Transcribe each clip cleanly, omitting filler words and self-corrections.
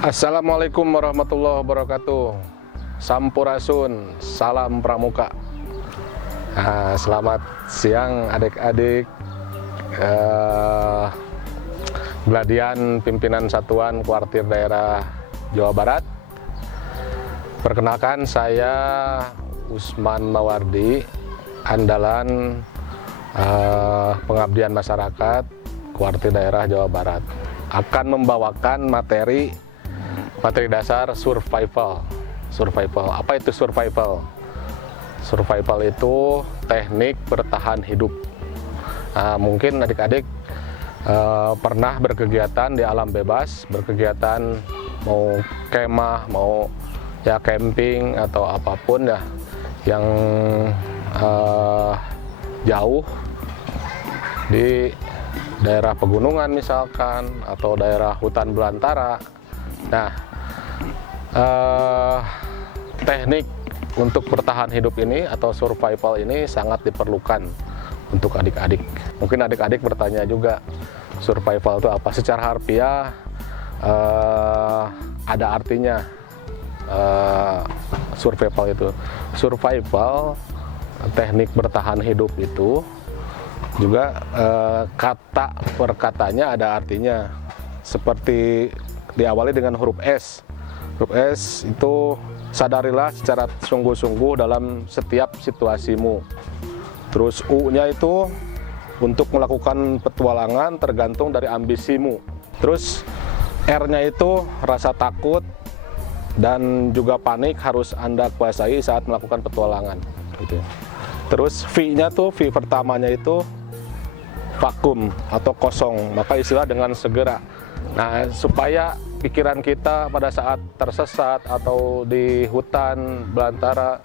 Assalamualaikum warahmatullahi wabarakatuh. Sampurasun, salam pramuka. Selamat siang adik-adik Gladian Pimpinan Satuan Kuartir Daerah Jawa Barat. Perkenalkan, saya Usman Mawardi, andalan pengabdian masyarakat Kuartir Daerah Jawa Barat, akan membawakan materi dasar survival. Apa itu survival? Survival itu teknik bertahan hidup. Mungkin adik-adik pernah berkegiatan di alam bebas, berkegiatan mau kemah, mau ya camping atau apapun ya yang jauh di daerah pegunungan misalkan, atau daerah hutan belantara. Nah, teknik untuk bertahan hidup ini atau survival ini sangat diperlukan untuk adik-adik. Mungkin adik-adik bertanya juga, survival itu apa? Secara harfiah ada artinya. Survival, teknik bertahan hidup itu juga kata per katanya ada artinya. Seperti diawali dengan huruf S. Huruf S itu sadarilah secara sungguh-sungguh dalam setiap situasimu. Terus U-nya itu untuk melakukan petualangan tergantung dari ambisimu. Terus R-nya itu rasa takut dan juga panik harus Anda kuasai saat melakukan petualangan gitu. Terus V-nya tuh, V pertamanya itu vakum atau kosong, maka istilah dengan segera. Nah, supaya pikiran kita pada saat tersesat atau di hutan belantara,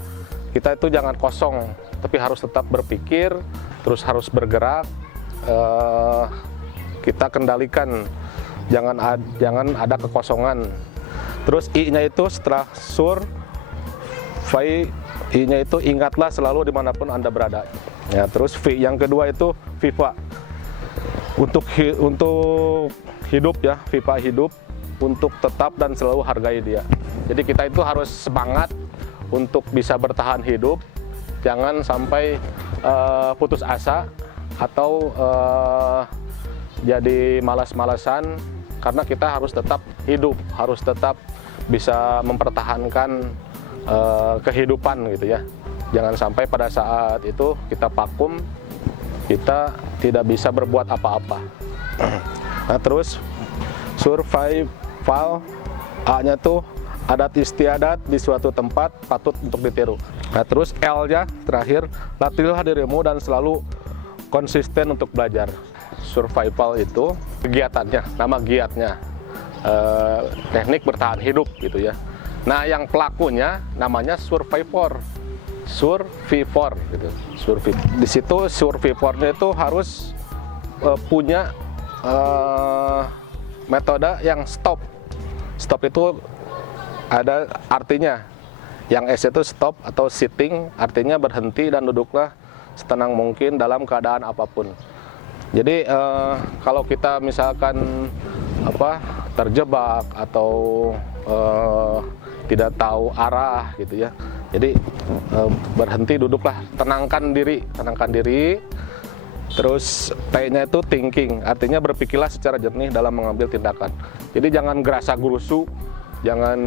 kita itu jangan kosong, tapi harus tetap berpikir, terus harus bergerak. Kita kendalikan, jangan ada kekosongan. Terus I-nya itu setelah I-nya itu ingatlah selalu dimanapun Anda berada. Ya, terus V yang kedua itu viva. Untuk hidup ya, viva hidup, untuk tetap dan selalu hargai dia. Jadi kita itu harus semangat untuk bisa bertahan hidup, jangan sampai putus asa atau jadi malas-malasan, karena kita harus tetap hidup, harus tetap bisa mempertahankan kehidupan gitu ya. Jangan sampai pada saat itu kita vakum, kita tidak bisa berbuat apa-apa. Nah, terus survival, A-nya tuh adat istiadat di suatu tempat patut untuk ditiru. Nah, terus L-nya terakhir, latihlah dirimu dan selalu konsisten untuk belajar. Survival itu kegiatannya, nama giatnya teknik bertahan hidup gitu ya. Nah, yang pelakunya namanya survivor gitu. Di situ survivornya itu harus punya metode yang stop itu ada artinya. Yang S itu stop atau sitting, artinya berhenti dan duduklah setenang mungkin dalam keadaan apapun. Jadi kalau kita misalkan terjebak atau tidak tahu arah gitu ya, jadi berhenti, duduklah, tenangkan diri. Terus T-nya itu thinking, artinya berpikirlah secara jernih dalam mengambil tindakan. Jadi jangan gerasa gerusu, jangan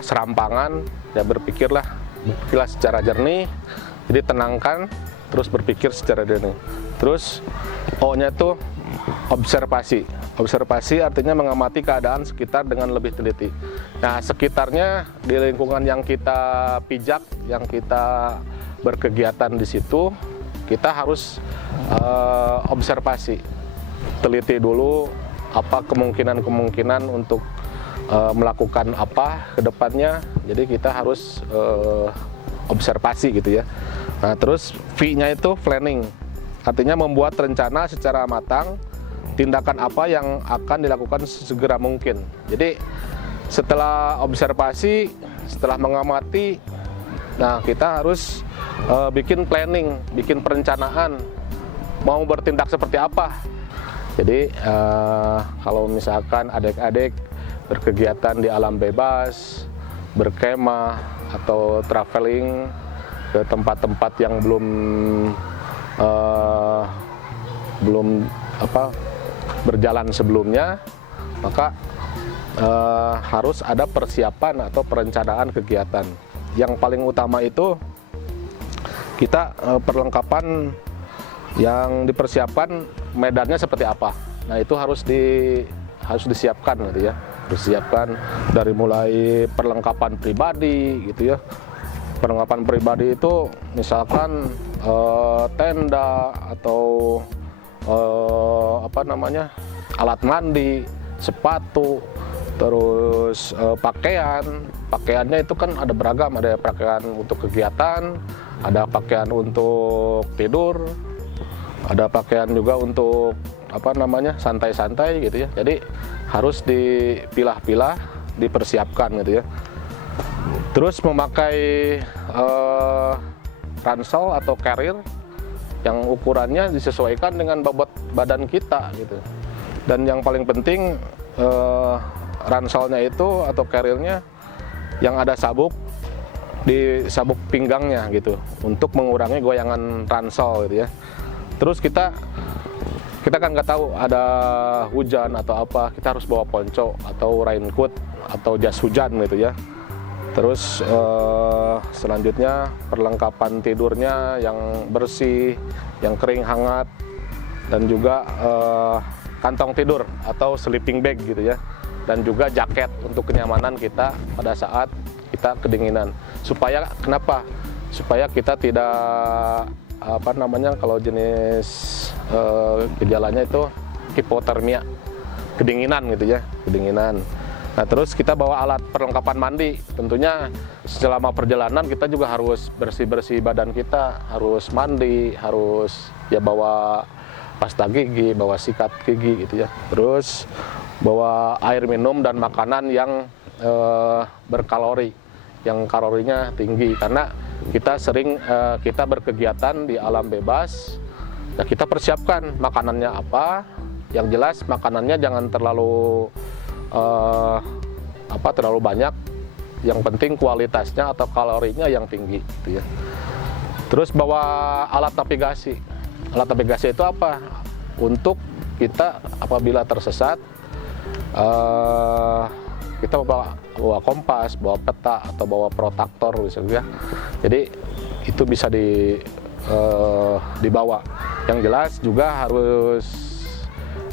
serampangan, ya berpikirlah secara jernih. Jadi tenangkan, terus berpikir secara jernih. Terus O-nya itu observasi. Observasi artinya mengamati keadaan sekitar dengan lebih teliti. Nah, sekitarnya di lingkungan yang kita pijak, yang kita berkegiatan di situ, kita harus observasi, teliti dulu apa kemungkinan untuk melakukan apa ke depannya. Jadi kita harus observasi gitu ya. Nah, terus V-nya itu planning, artinya membuat rencana secara matang tindakan apa yang akan dilakukan sesegera mungkin. Jadi setelah observasi, setelah mengamati, nah kita harus bikin planning, bikin perencanaan, mau bertindak seperti apa. Jadi kalau misalkan adik-adik berkegiatan di alam bebas, berkemah atau traveling ke tempat-tempat yang belum berjalan sebelumnya, maka harus ada persiapan atau perencanaan kegiatan. Yang paling utama itu kita perlengkapan yang dipersiapkan, medannya seperti apa. Nah, itu harus disiapkan gitu ya. Disiapkan dari mulai perlengkapan pribadi gitu ya. Perlengkapan pribadi itu misalkan tenda atau alat mandi, sepatu, terus pakaiannya itu kan ada beragam, ada pakaian untuk kegiatan, ada pakaian untuk tidur, ada pakaian juga untuk santai-santai gitu ya. Jadi harus dipilah-pilah, dipersiapkan gitu ya. Terus memakai ransel atau carrier yang ukurannya disesuaikan dengan bobot badan kita gitu. Dan yang paling penting ranselnya itu atau carriernya yang ada sabuk di sabuk pinggangnya gitu, untuk mengurangi goyangan ransel gitu ya. Terus kita kan nggak tahu ada hujan atau apa, kita harus bawa ponco atau raincoat atau jas hujan gitu ya. Terus selanjutnya perlengkapan tidurnya yang bersih, yang kering hangat, dan juga kantong tidur atau sleeping bag gitu ya, dan juga jaket untuk kenyamanan kita pada saat kita kedinginan. Supaya kenapa? Supaya kita tidak kalau jenis gejalanya itu hipotermia, kedinginan gitu ya, kedinginan. Nah, terus kita bawa alat perlengkapan mandi. Tentunya selama perjalanan kita juga harus bersih-bersih badan kita, harus mandi, harus ya bawa pasta gigi, bawa sikat gigi gitu ya. Terus bawa air minum dan makanan yang berkalori, yang kalorinya tinggi, karena kita sering kita berkegiatan di alam bebas. Nah, kita persiapkan makanannya apa. Yang jelas makanannya jangan terlalu terlalu banyak. Yang penting kualitasnya atau kalorinya yang tinggi gitu ya. Terus bawa alat navigasi. Alat navigasi itu apa? Untuk kita apabila tersesat, kita bawa kompas, bawa peta, atau bawa protaktor misalnya. Jadi itu bisa dibawa. Yang jelas juga harus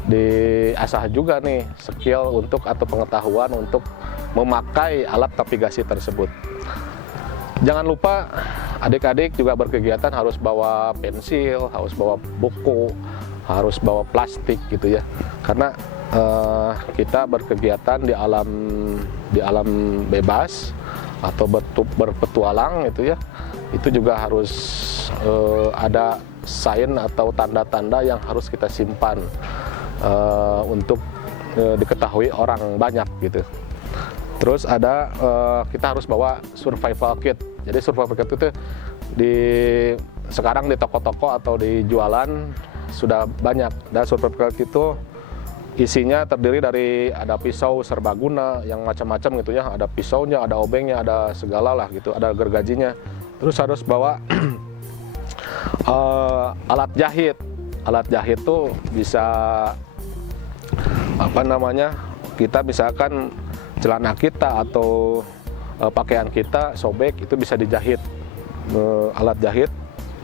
diasah juga nih skill untuk atau pengetahuan untuk memakai alat navigasi tersebut. Jangan lupa adik-adik juga berkegiatan harus bawa pensil, harus bawa buku, harus bawa plastik gitu ya. Karena kita berkegiatan di alam bebas atau berpetualang gitu ya. Itu juga harus ada sign atau tanda-tanda yang harus kita simpan untuk diketahui orang banyak gitu. Terus ada kita harus bawa survival kit. Jadi survival kit itu sekarang di toko-toko atau di jualan sudah banyak. Dan survival kit itu isinya terdiri dari ada pisau serbaguna yang macam-macam gitu ya. Ada pisaunya, ada obengnya, ada segala lah gitu. Ada gergajinya. Terus harus bawa alat jahit. Alat jahit tuh bisa kita misalkan celana kita atau pakaian kita sobek, itu bisa dijahit. Alat jahit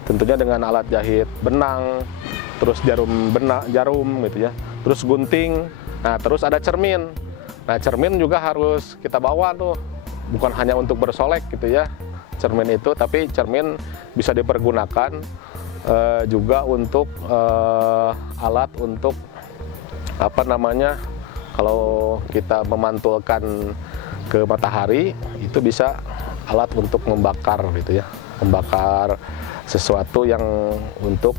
tentunya dengan alat jahit benang, terus jarum gitu ya, terus gunting. Nah, terus ada cermin. Nah, cermin juga harus kita bawa tuh, bukan hanya untuk bersolek gitu ya cermin itu, tapi cermin bisa dipergunakan juga untuk alat untuk kalau kita memantulkan ke matahari, itu bisa alat untuk membakar gitu ya, membakar sesuatu yang untuk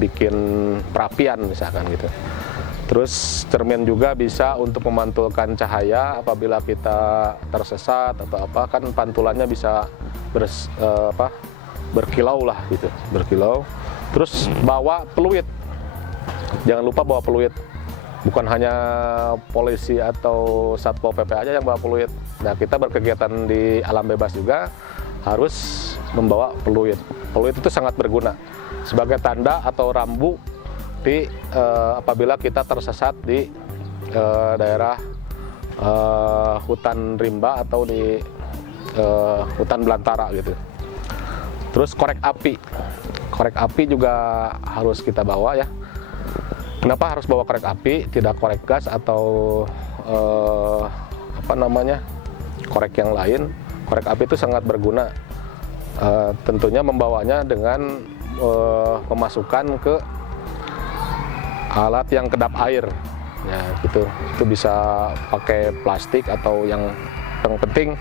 bikin perapian misalkan gitu. Terus cermin juga bisa untuk memantulkan cahaya apabila kita tersesat atau apa, kan pantulannya bisa berkilau lah gitu, berkilau. Terus bawa peluit. jangan lupa bawa peluit. Bukan hanya polisi atau Satpol PP aja yang bawa peluit. Nah, kita berkegiatan di alam bebas juga harus membawa peluit. Peluit itu sangat berguna sebagai tanda atau rambu apabila kita tersesat di daerah hutan rimba atau di hutan belantara gitu. Terus korek api juga harus kita bawa ya. Kenapa harus bawa korek api, tidak korek gas atau korek yang lain? Korek api itu sangat berguna. Tentunya membawanya dengan memasukkan ke alat yang kedap air. Ya, gitu. Itu bisa pakai plastik atau yang penting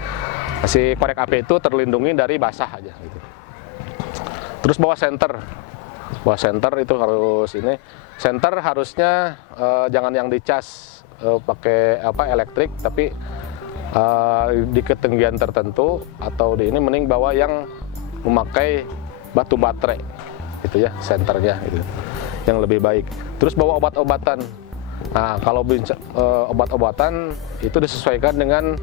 si korek api itu terlindungi dari basah aja gitu. Terus bawa senter. Bawa senter itu harus ini. Senter harusnya jangan yang dicas pakai elektrik, tapi di ketinggian tertentu atau di ini mending bawa yang memakai batu baterai gitu ya, senternya gitu, yang lebih baik. Terus bawa obat-obatan. Nah, kalau obat-obatan itu disesuaikan dengan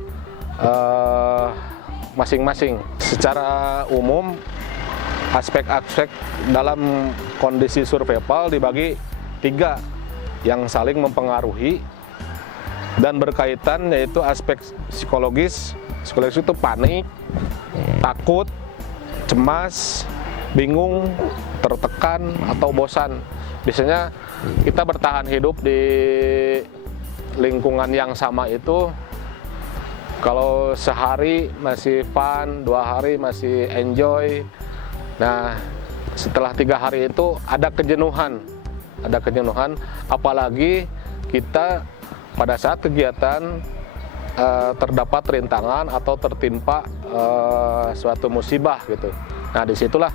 masing-masing. Secara umum aspek-aspek dalam kondisi survival dibagi 3 yang saling mempengaruhi dan berkaitan, yaitu aspek psikologis. Psikologis itu panik, takut, cemas, bingung, tertekan, atau bosan. Biasanya kita bertahan hidup di lingkungan yang sama itu, kalau sehari masih fun, 2 hari masih enjoy. Nah, setelah 3 hari itu ada kejenuhan, apalagi kita pada saat kegiatan terdapat rintangan atau tertimpa suatu musibah gitu. Nah, disitulah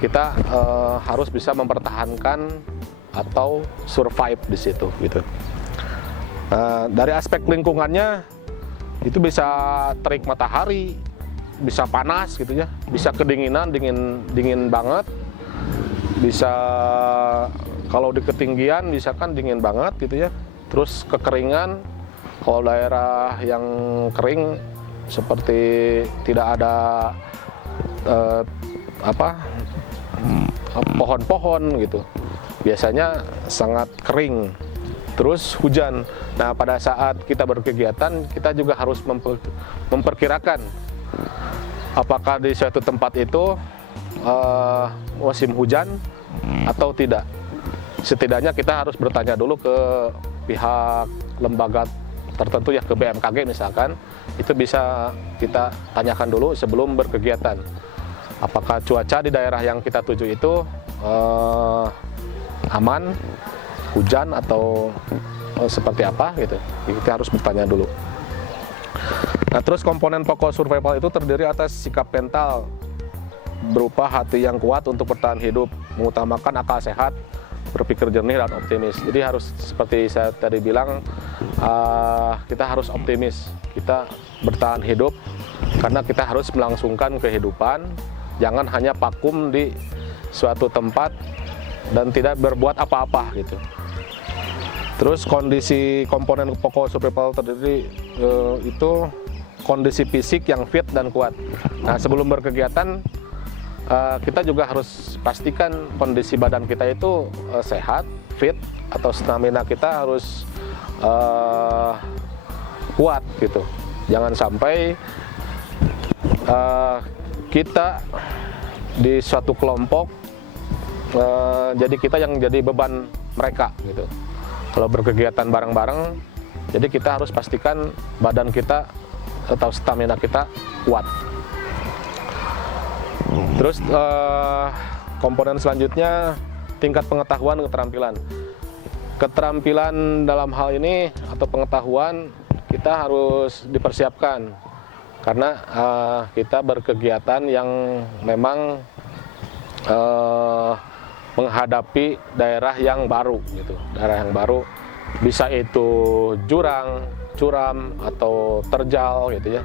kita harus bisa mempertahankan atau survive di situ gitu. Dari aspek lingkungannya itu bisa terik matahari, bisa panas gitu ya, bisa kedinginan, dingin banget, bisa kalau di ketinggian misalkan dingin banget gitu ya. Terus kekeringan, kalau daerah yang kering seperti tidak ada pohon-pohon gitu, biasanya sangat kering. Terus hujan. Nah, pada saat kita berkegiatan, kita juga harus memperkirakan apakah di suatu tempat itu musim hujan atau tidak. Setidaknya kita harus bertanya dulu ke pihak lembaga tertentu ya, ke BMKG misalkan. Itu bisa kita tanyakan dulu sebelum berkegiatan. Apakah cuaca di daerah yang kita tuju itu aman, hujan atau seperti apa gitu. Kita harus bertanya dulu. Nah, terus komponen pokok survival itu terdiri atas sikap mental berupa hati yang kuat untuk bertahan hidup, mengutamakan akal sehat, berpikir jernih dan optimis. Jadi harus seperti saya tadi bilang, kita harus optimis, kita bertahan hidup karena kita harus melangsungkan kehidupan, jangan hanya vakum di suatu tempat dan tidak berbuat apa-apa gitu. Terus kondisi komponen pokok survival terdiri itu kondisi fisik yang fit dan kuat. Nah, sebelum berkegiatan kita juga harus pastikan kondisi badan kita itu sehat, fit, atau stamina kita harus kuat gitu. Jangan sampai kita di suatu kelompok jadi kita yang jadi beban mereka gitu. Kalau berkegiatan bareng-bareng, jadi kita harus pastikan badan kita atau stamina kita kuat. Terus komponen selanjutnya tingkat pengetahuan dan keterampilan. Keterampilan dalam hal ini atau pengetahuan kita harus dipersiapkan karena kita berkegiatan yang memang menghadapi daerah yang baru gitu. Daerah yang baru bisa itu jurang, curam atau terjal gitu ya,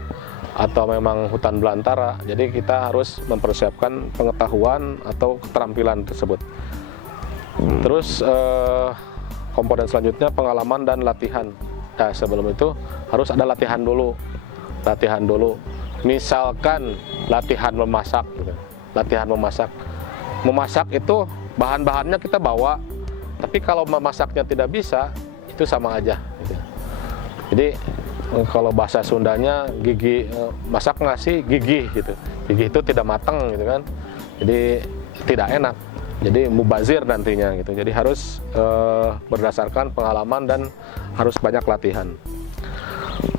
atau memang hutan belantara. Jadi kita harus mempersiapkan pengetahuan atau keterampilan tersebut. Terus komponen selanjutnya pengalaman dan latihan. Nah, sebelum itu harus ada latihan dulu. Misalkan latihan memasak, gitu. Latihan memasak. Memasak itu bahan-bahannya kita bawa, tapi kalau memasaknya tidak bisa, itu sama aja. Gitu. Jadi kalau bahasa Sundanya gigi, masak nasi gigih gitu. Gigih itu tidak matang gitu kan. Jadi tidak enak. Jadi mubazir nantinya gitu. Jadi harus berdasarkan pengalaman dan harus banyak latihan.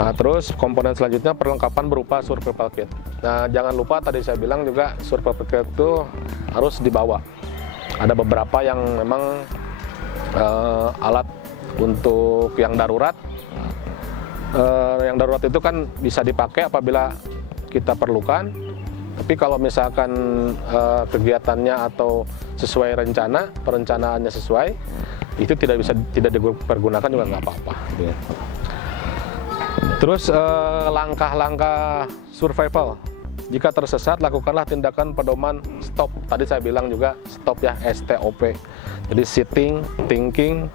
Nah, terus komponen selanjutnya perlengkapan berupa survival kit. Nah, jangan lupa tadi saya bilang juga survival kit itu harus dibawa. Ada beberapa yang memang alat untuk yang darurat. Yang darurat itu kan bisa dipakai apabila kita perlukan. Tapi kalau misalkan kegiatannya atau sesuai rencana, perencanaannya sesuai, itu tidak dipergunakan juga nggak apa-apa. Ya. Terus langkah-langkah survival. Jika tersesat, lakukanlah tindakan pedoman stop. Tadi saya bilang juga stop ya, STOP. Jadi sitting, thinking,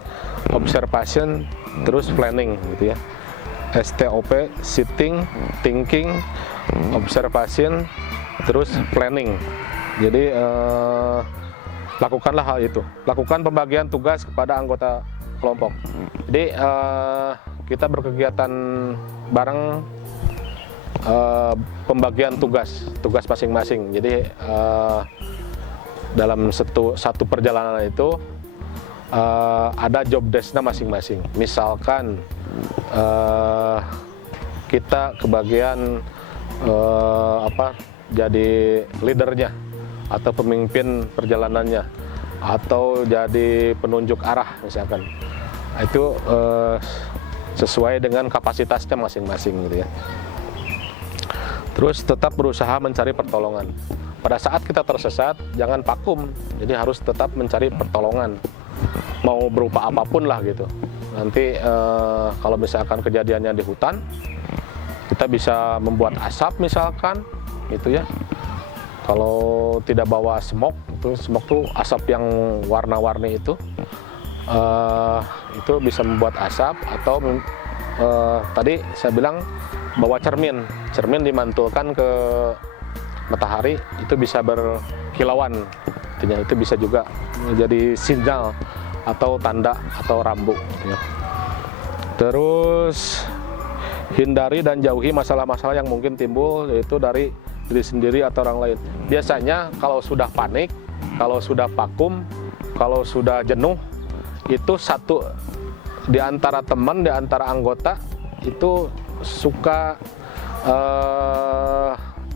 observation, terus planning gitu ya. STOP, sitting, thinking, observation, terus planning. Jadi lakukanlah hal itu. Lakukan pembagian tugas kepada anggota kelompok. Jadi kita berkegiatan bareng, pembagian tugas masing-masing. Jadi dalam satu perjalanan itu ada job desk-nya masing-masing. Misalkan kita kebagian jadi leadernya atau pemimpin perjalanannya atau jadi penunjuk arah misalkan. Itu sesuai dengan kapasitasnya masing-masing gitu ya. Terus tetap berusaha mencari pertolongan. Pada saat kita tersesat, jangan vakum. Jadi harus tetap mencari pertolongan. Mau berupa apapun lah gitu. Nanti kalau misalkan kejadiannya di hutan, kita bisa membuat asap misalkan, gitu ya. Kalau tidak bawa smoke tuh asap yang warna-warni itu bisa membuat asap. Atau tadi saya bilang bawa cermin dimantulkan ke matahari, itu bisa berkilauan. Itu bisa juga menjadi sinyal atau tanda atau rambu ya. Terus hindari dan jauhi masalah-masalah yang mungkin timbul, yaitu dari diri sendiri atau orang lain. Biasanya kalau sudah panik, kalau sudah vakum, kalau sudah jenuh, itu satu di antara teman, di antara anggota itu suka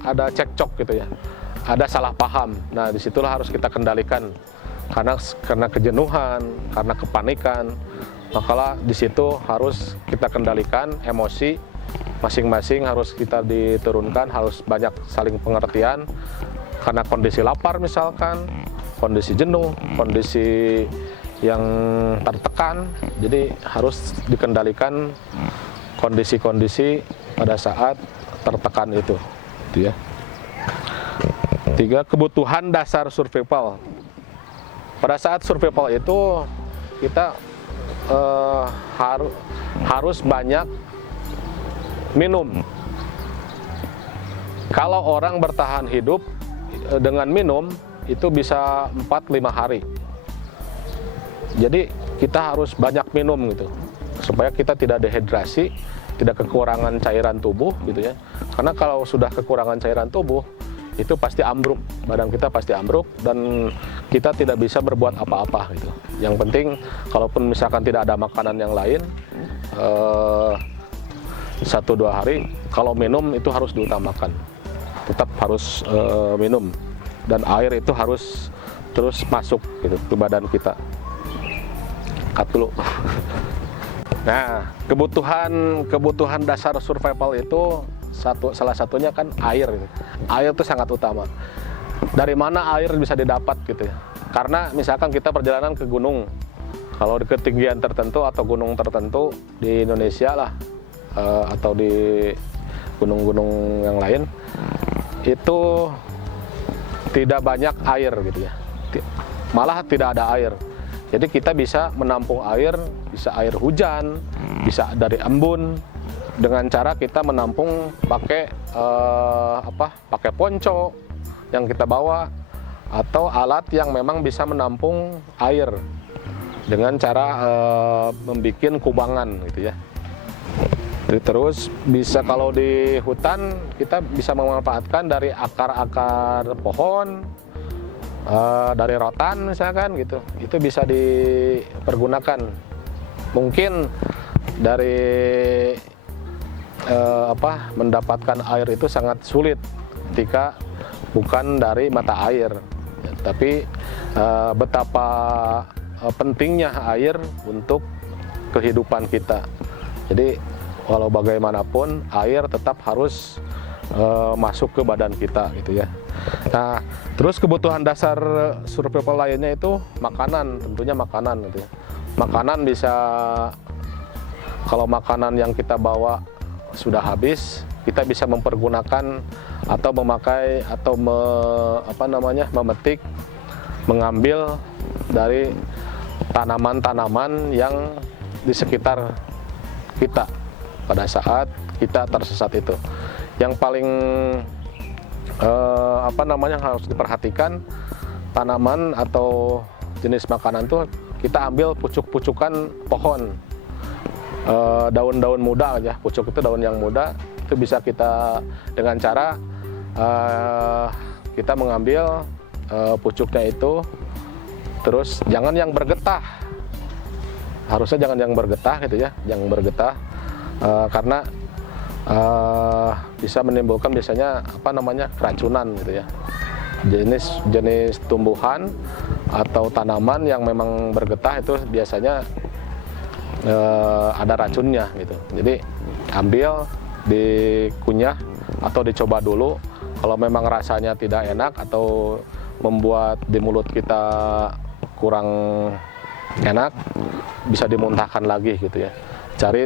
ada cekcok gitu ya, ada salah paham. Nah, disitulah harus kita kendalikan, karena kejenuhan, karena kepanikan, makalah di situ harus kita kendalikan emosi masing-masing, harus kita diturunkan, harus banyak saling pengertian. Karena kondisi lapar misalkan, kondisi jenuh, kondisi yang tertekan, jadi harus dikendalikan kondisi-kondisi pada saat tertekan itu ya. 3. Kebutuhan dasar survival. Pada saat survival itu kita harus banyak minum. Kalau orang bertahan hidup dengan minum itu bisa 4-5 hari. Jadi kita harus banyak minum gitu, supaya kita tidak dehidrasi, tidak kekurangan cairan tubuh gitu ya. Karena kalau sudah kekurangan cairan tubuh, itu pasti ambruk, badan kita pasti ambruk dan kita tidak bisa berbuat apa-apa gitu. Yang penting, kalaupun misalkan tidak ada makanan yang lain, 1-2 hari, kalau minum itu harus diutamakan. Tetap harus minum, dan air itu harus terus masuk gitu ke badan kita. Cut dulu. Nah, kebutuhan dasar survival itu salah satunya kan air. Gitu. Air itu sangat utama. Dari mana air bisa didapat gitu ya? Karena misalkan kita perjalanan ke gunung, kalau di ketinggian tertentu atau gunung tertentu di Indonesia lah, atau di gunung-gunung yang lain, itu tidak banyak air gitu ya. Malah tidak ada air. Jadi kita bisa menampung air, bisa air hujan, bisa dari embun, dengan cara kita menampung pakai pakai ponco yang kita bawa, atau alat yang memang bisa menampung air dengan cara membuat kubangan gitu ya. Jadi terus bisa, kalau di hutan kita bisa memanfaatkan dari akar-akar pohon, dari rotan misalkan gitu, itu bisa dipergunakan. Mungkin dari mendapatkan air itu sangat sulit ketika bukan dari mata air, tapi betapa pentingnya air untuk kehidupan kita. Jadi walau bagaimanapun air tetap harus masuk ke badan kita gitu ya. Nah, terus kebutuhan dasar survival lainnya itu makanan, tentunya makanan gitu ya. Makanan bisa, kalau makanan yang kita bawa sudah habis, kita bisa mempergunakan atau memakai atau memetik, mengambil dari tanaman-tanaman yang di sekitar kita pada saat kita tersesat itu. Yang paling harus diperhatikan, tanaman atau jenis makanan tuh kita ambil pucuk-pucukan pohon, daun-daun muda aja. Pucuk itu daun yang muda, itu bisa kita dengan cara kita mengambil pucuknya itu, terus jangan yang bergetah, harusnya jangan yang bergetah gitu ya, jangan bergetah, karena bisa menimbulkan biasanya keracunan gitu ya. Jenis tumbuhan atau tanaman yang memang bergetah itu biasanya ada racunnya gitu. Jadi ambil, dikunyah atau dicoba dulu. Kalau memang rasanya tidak enak atau membuat di mulut kita kurang enak, bisa dimuntahkan lagi gitu ya. Cari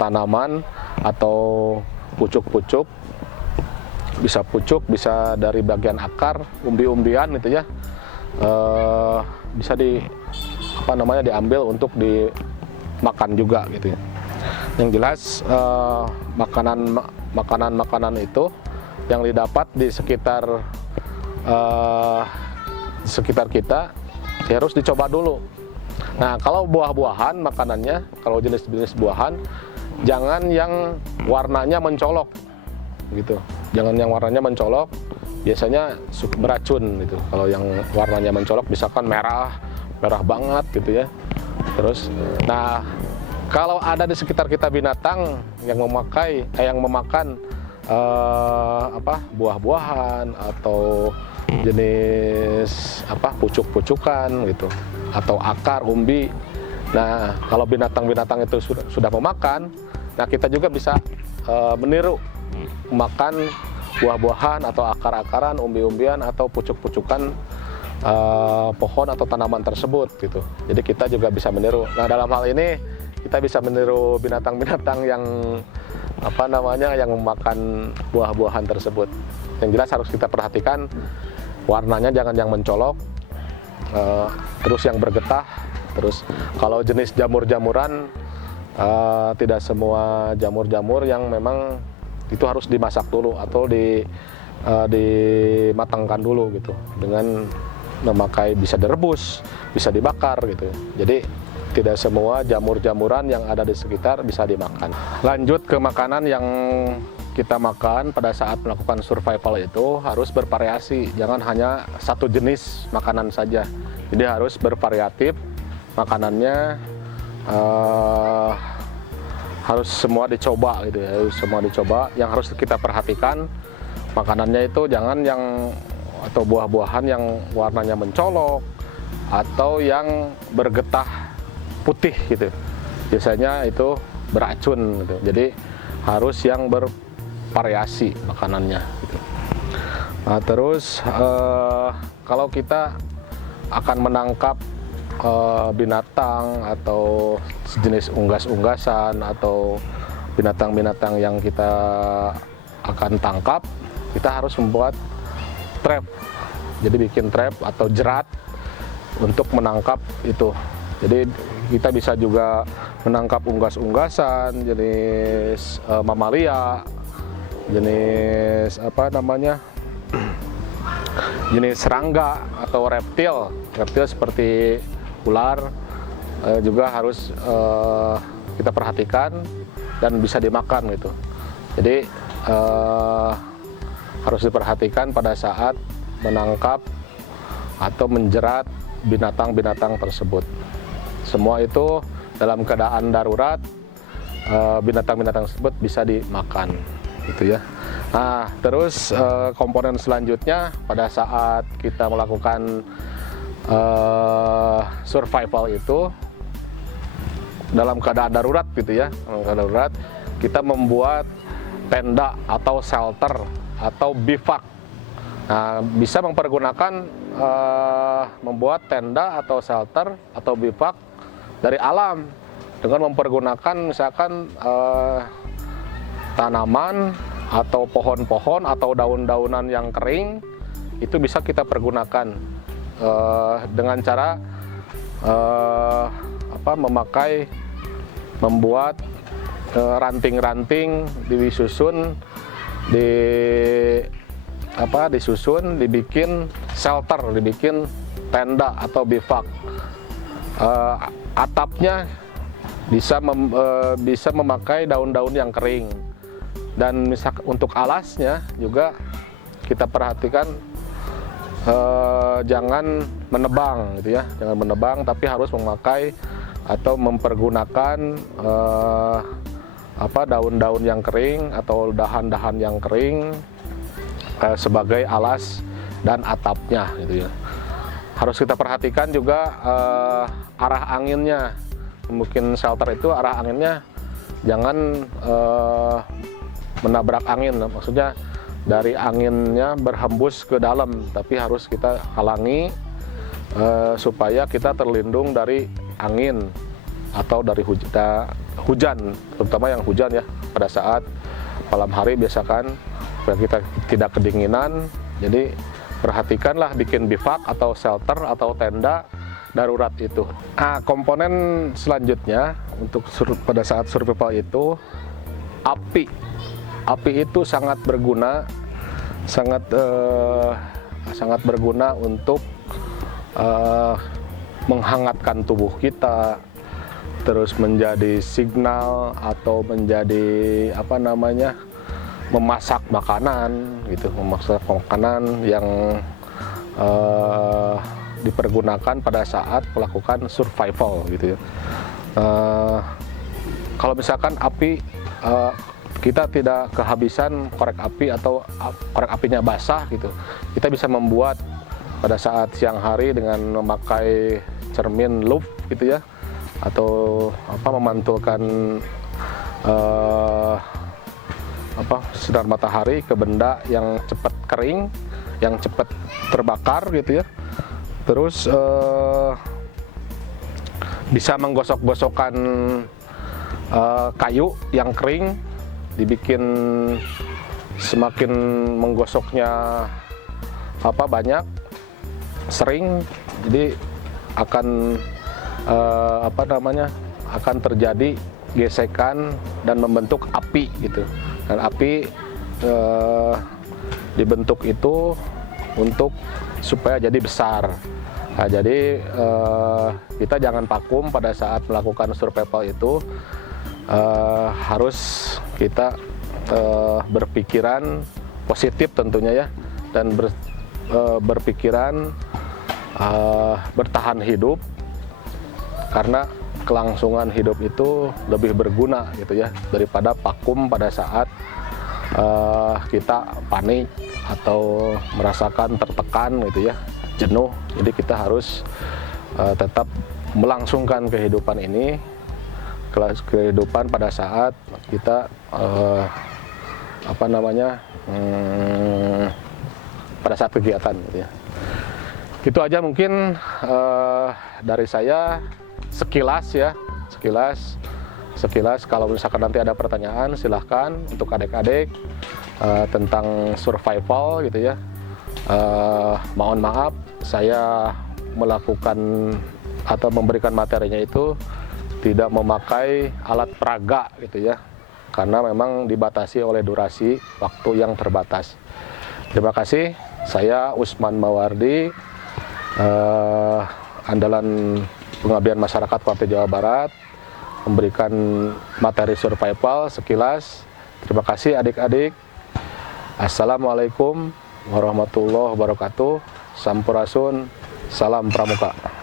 tanaman atau pucuk-pucuk, bisa pucuk, bisa dari bagian akar, umbi-umbian gitu ya, bisa diambil untuk dimakan juga gitu ya. Yang jelas makanan itu yang didapat di sekitar kita harus dicoba dulu. Nah, kalau buah-buahan makanannya, kalau jenis-jenis buahan, jangan yang warnanya mencolok gitu. Jangan yang warnanya mencolok, biasanya beracun gitu. Kalau yang warnanya mencolok misalkan merah banget gitu ya. Terus, nah kalau ada di sekitar kita binatang yang memakan buah-buahan atau jenis pucuk-pucukan gitu, atau akar, umbi. Nah, kalau binatang-binatang itu sudah memakan, nah kita juga bisa meniru makan buah-buahan atau akar-akaran, umbi-umbian atau pucuk-pucukan pohon atau tanaman tersebut gitu. Jadi kita juga bisa meniru. Nah, dalam hal ini kita bisa meniru binatang-binatang yang yang memakan buah-buahan tersebut. Yang jelas harus kita perhatikan warnanya jangan yang mencolok, terus yang bergetah. Terus kalau jenis jamur-jamuran, tidak semua jamur-jamur yang memang itu harus dimasak dulu atau dimatangkan dulu gitu, dengan memakai, bisa direbus, bisa dibakar gitu. Jadi tidak semua jamur-jamuran yang ada di sekitar bisa dimakan. Lanjut ke makanan yang kita makan pada saat melakukan survival itu harus bervariasi, jangan hanya satu jenis makanan saja. Jadi harus bervariatif makanannya, harus semua dicoba gitu ya, harus semua dicoba. Yang harus kita perhatikan makanannya itu jangan yang atau buah-buahan yang warnanya mencolok atau yang bergetah putih gitu. Biasanya itu beracun gitu. Jadi harus yang bervariasi makanannya gitu. Nah, terus kalau kita akan menangkap binatang atau sejenis unggas-unggasan atau binatang-binatang yang kita akan tangkap, kita harus membuat trap. Jadi bikin trap atau jerat untuk menangkap itu. Jadi kita bisa juga menangkap unggas-unggasan, jenis mamalia, jenis apa namanya, jenis serangga atau reptil seperti ular juga harus kita perhatikan dan bisa dimakan gitu. Jadi harus diperhatikan pada saat menangkap atau menjerat binatang-binatang tersebut. Semua itu dalam keadaan darurat, binatang-binatang tersebut bisa dimakan, gitu ya. Nah, terus komponen selanjutnya pada saat kita melakukan survival itu dalam keadaan darurat, gitu ya. Dalam keadaan darurat, kita membuat tenda atau shelter atau bivak. Nah, bisa mempergunakan membuat tenda atau shelter atau bivak dari alam dengan mempergunakan misalkan tanaman atau pohon-pohon atau daun-daunan yang kering, itu bisa kita pergunakan dengan cara membuat ranting-ranting disusun dibikin shelter, dibikin tenda atau bivak. Atapnya bisa memakai daun-daun yang kering, dan misalkan untuk alasnya juga kita perhatikan jangan menebang, gitu ya, jangan menebang, tapi harus memakai atau mempergunakan daun-daun yang kering atau dahan-dahan yang kering sebagai alas dan atapnya, gitu ya. Harus kita perhatikan juga arah anginnya. Mungkin shelter itu arah anginnya jangan menabrak angin, maksudnya dari anginnya berhembus ke dalam, tapi harus kita halangi supaya kita terlindung dari angin atau dari hujan, terutama yang hujan ya, pada saat malam hari biasakan supaya kita tidak kedinginan. Jadi perhatikanlah bikin bivak atau shelter atau tenda darurat itu. Nah, komponen selanjutnya untuk pada saat survival itu api. Api itu sangat berguna, sangat berguna untuk menghangatkan tubuh kita, terus menjadi signal atau menjadi memasak makanan gitu, memasak makanan yang dipergunakan pada saat melakukan survival gitu ya. Kalau misalkan api kita tidak kehabisan korek api atau korek apinya basah gitu, kita bisa membuat pada saat siang hari dengan memakai cermin lamp gitu ya, atau memantulkan sinar matahari ke benda yang cepat kering, yang cepat terbakar gitu ya. Terus bisa menggosok-gosokkan kayu yang kering, dibikin semakin menggosoknya banyak, sering, jadi akan akan terjadi gesekan dan membentuk api gitu. Dan api dibentuk itu untuk supaya jadi besar. Nah, jadi kita jangan vakum pada saat melakukan survival itu. Harus kita berpikiran positif tentunya ya, dan berpikiran bertahan hidup, karena kelangsungan hidup itu lebih berguna gitu ya, daripada vakum pada saat kita panik atau merasakan tertekan gitu ya, jenuh. Jadi kita harus tetap melangsungkan kehidupan ini, kehidupan pada saat kita pada saat kegiatan gitu ya. Itu aja mungkin dari saya sekilas ya, sekilas. Kalau misalkan nanti ada pertanyaan silahkan untuk adik-adik tentang survival gitu ya. Mohon maaf saya melakukan atau memberikan materinya itu tidak memakai alat peraga gitu ya, karena memang dibatasi oleh durasi waktu yang terbatas. Terima kasih, saya Usman Mawardi, andalan pengabdian masyarakat Partai Jawa Barat, memberikan materi survival sekilas. Terima kasih adik-adik. Assalamualaikum warahmatullahi wabarakatuh. Sampurasun, salam pramuka.